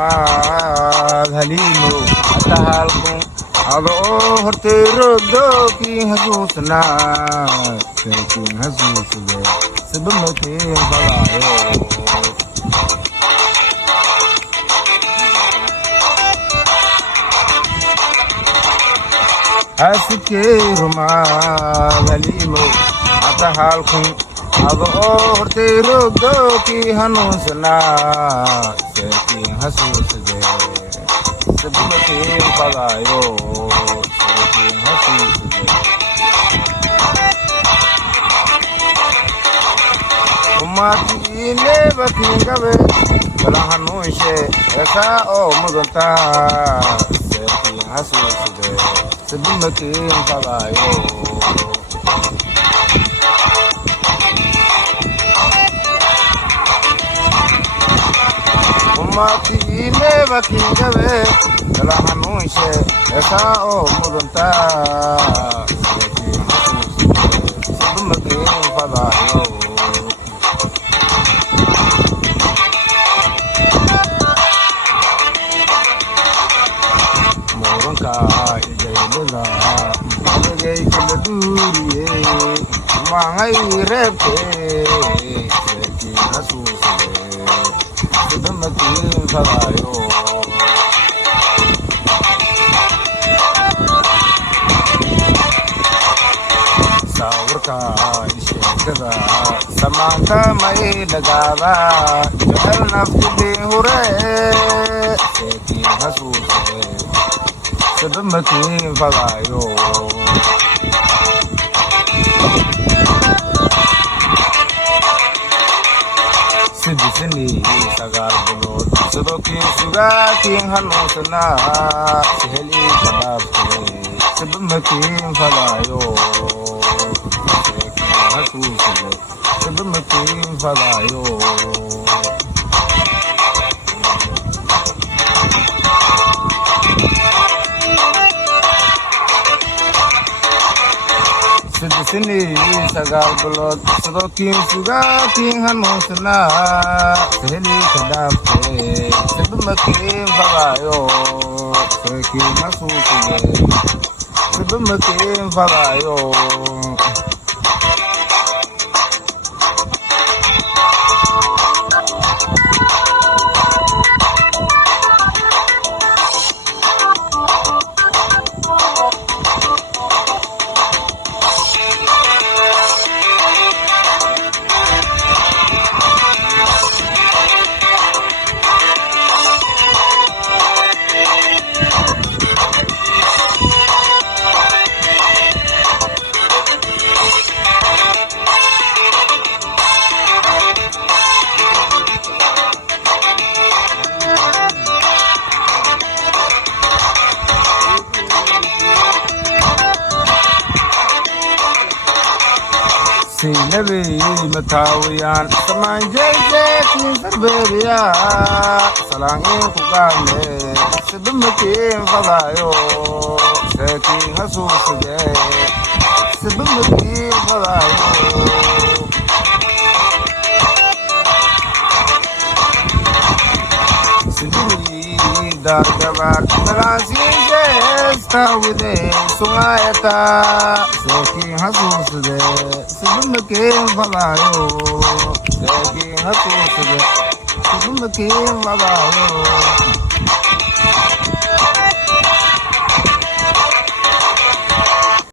rumaad haliimo atahaalkun adoo horteerodookiin hasuusnaa seekiin hasuusde sibamakeen falaayo hasikee rumaad haliimo atahaalkun adoo horteerodookiin hanuunsanaa seekiin hasuusde sibamakeen falaayo seekiin hasuusde umaatiine bakingabe bala hanuunshe esaa oo mudantaa seekiin hasuusde sibamakeen falaayo umaatiine bakingabe bala hanuunshe esaa oo mudantaa seekiin hasuusde sibamakeen falaayo idaylaga kala duuriye maangay reebtee seekiin hasuusde sibamakeen falaayo sawirka isheekada samaanta may lagaada jecel naftidii hure seekiin hasuusde sibamakeen falaayo sidisani sagaal bilood sidookiin sugaakiin hanuunsanaa sihelii kadaabte sibamakeen falaayo seekiin hasuusde sibamakeen falaayo sidisani sagaal bilood sidookiin sugaakiin hanuunsanaa sihelii kadaabte sibamakeen falaayo seekiin hasuusde sibamakeen falaayo sinabey mataawiyaan samaan jeejeekiin sarbeeriyaa salaangeen ku gaadne sibamakeen falaayo seekiin hasuusde sibamakeen falaayo sidii daargabaar dagaansiinjeestaawide sungaayataa seekiin hasuusde sibamakeen falaayo seekiin hasuusde sibamakeen falaayo